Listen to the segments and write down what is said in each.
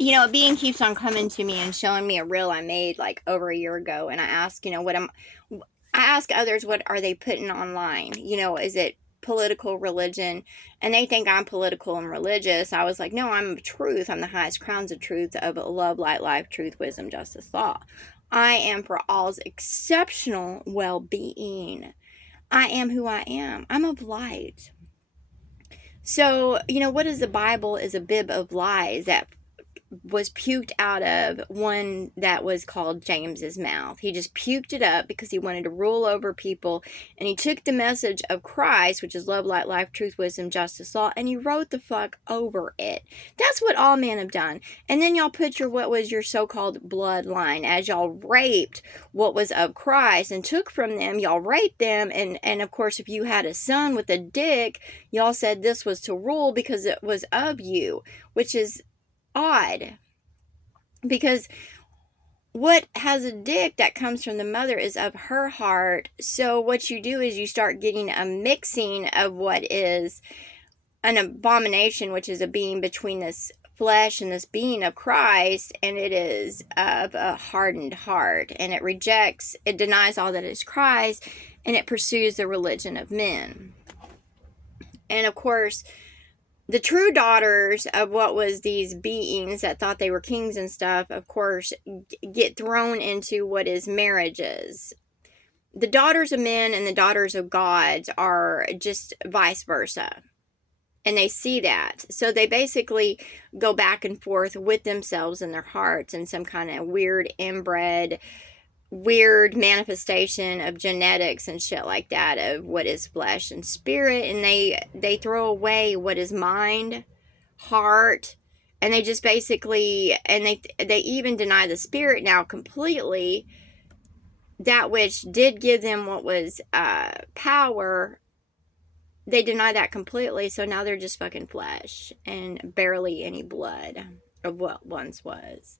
A being keeps on coming to me and showing me a reel I made like over a year ago, and I ask, I ask others, what are they putting online? Is it political, religion? And they think I'm political and religious. I was like, no, I'm truth. I'm the highest crowns of truth of love, light, life, truth, wisdom, justice, law. I am for all's exceptional well-being. I am who I am. I'm of light. So, what is the Bible is a bib of lies that was puked out of one that was called James's mouth. He just puked it up because he wanted to rule over people, and he took the message of Christ, which is love, light, life, truth, wisdom, justice, law, and he wrote the fuck over it. That's what all men have done. And then y'all put what was your so-called bloodline, as y'all raped what was of Christ and took from them. Y'all raped them, and of course, if you had a son with a dick, y'all said this was to rule because it was of you, which is odd, because what has a dick that comes from the mother is of her heart. So what you do is you start getting a mixing of what is an abomination, which is a being between this flesh and this being of Christ, and it is of a hardened heart, and it denies all that is Christ, and it pursues the religion of men. And of course, the true daughters of what was these beings that thought they were kings and stuff, of course, get thrown into what is marriages. The daughters of men and the daughters of gods are just vice versa. And they see that. So they basically go back and forth with themselves in their hearts in some kind of weird inbred, weird manifestation of genetics and shit like that, of what is flesh and spirit, and they throw away what is mind, heart, and they just basically, and they even deny the spirit now completely, that which did give them what was power. They deny that completely, so now they're just fucking flesh and barely any blood of what once was.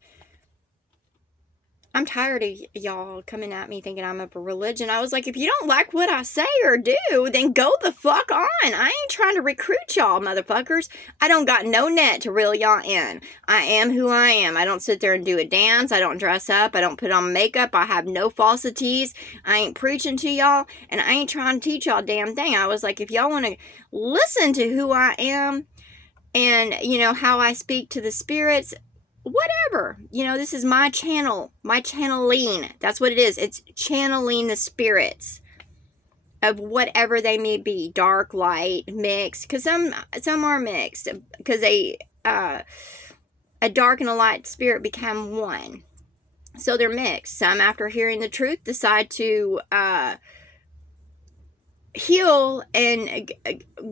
I'm tired of y'all coming at me thinking I'm up a religion. I was like, if you don't like what I say or do, then go the fuck on. I ain't trying to recruit y'all, motherfuckers. I don't got no net to reel y'all in. I am who I am. I don't sit there and do a dance. I don't dress up. I don't put on makeup. I have no falsities. I ain't preaching to y'all, and I ain't trying to teach y'all a damn thing. I was like, if y'all want to listen to who I am and, how I speak to the spirits, whatever, this is my channel, my channeling. That's what it is. It's channeling the spirits of whatever they may be, dark, light, mixed, because some are mixed, because a dark and a light spirit become one, so they're mixed. Some, after hearing the truth, decide to heal and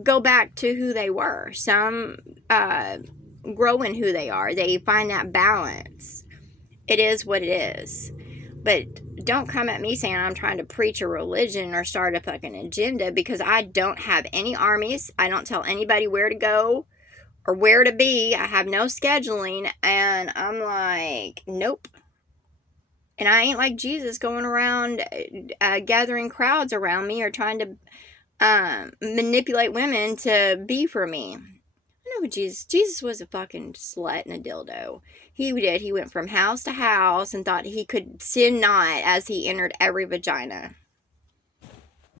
go back to who they were. Some grow in who they are. They find that balance. It is what it is. But don't come at me saying I'm trying to preach a religion or start a fucking agenda, because I don't have any armies. I don't tell anybody where to go or where to be. I have no scheduling, and I'm like, nope. And I ain't like Jesus going around gathering crowds around me or trying to manipulate women to be for me. I know Jesus was a fucking slut and a dildo. He did. He went from house to house and thought he could sin not as he entered every vagina.